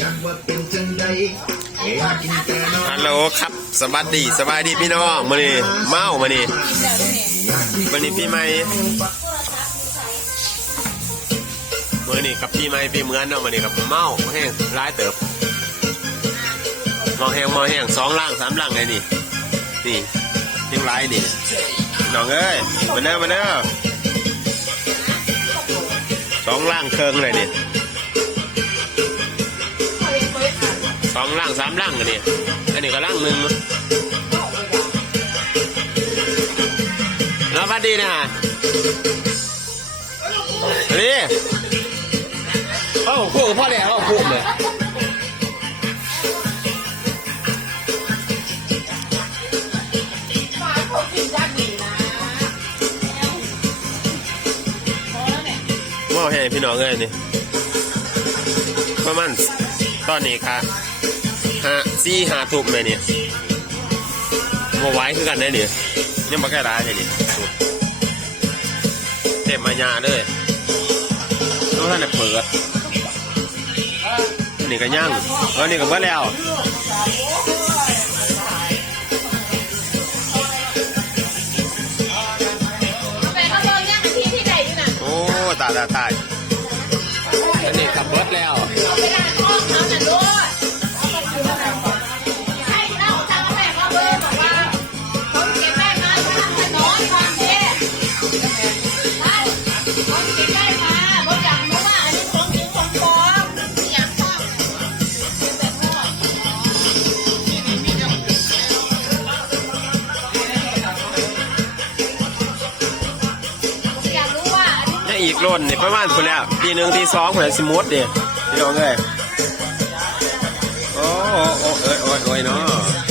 จากว่าเป็นจังใดเอ้กินแต่นอนฮัลโหลครับ สวัสดีสบายดีพี่น้องมานี่เมามานี่มานี่พี่ใหม่มื่อนี่กับพี่ใหม่พี่เหมือนเนาะมานี่กับเมาแห้งร้ายเติบมองแห้งมองแห้งสองล่างสามล่างไงนี่ นี่ยังร้ายนี่น้องเอ้ยมาเด้อมาเด้อสองล่างเคิงเลยนี่ สองล่างสามล่างกันนี่อันนี้ก็ล่างหนึ่งแล้วพัดดีนะฮะนี่เอ้าคู่กับพ่อแล้วเอ้าคู่เลยมอให้พี่น้องเลยนี่ประมาณ ตอนนี้ค่ะห้าสี่หาทุ่มเลยนี่มาไว้คือกันได้เนี่ยังมาแค่ร้ายเลยนี่เต็มมายาเลยต้องท่านเปิดอันนี่ก็ย่างอันนี้ก็เบิดแล้วโอ้ตายตายตาย อีกรุ่นนี่ประมาณคนแล้วทีหนึ่งทีสองคนสิมุดเดิพี่น้องเลยโอ้โอ้โอ้เอ้ยโอ้ยโอ้ยเนาะ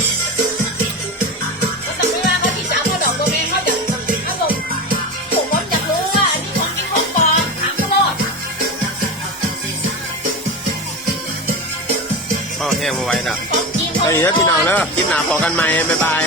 แห้งมาไว้ละเอาอย่างนี้พี่น้องเด้อคลิปหนาพอกันไหมบ๊ายบาย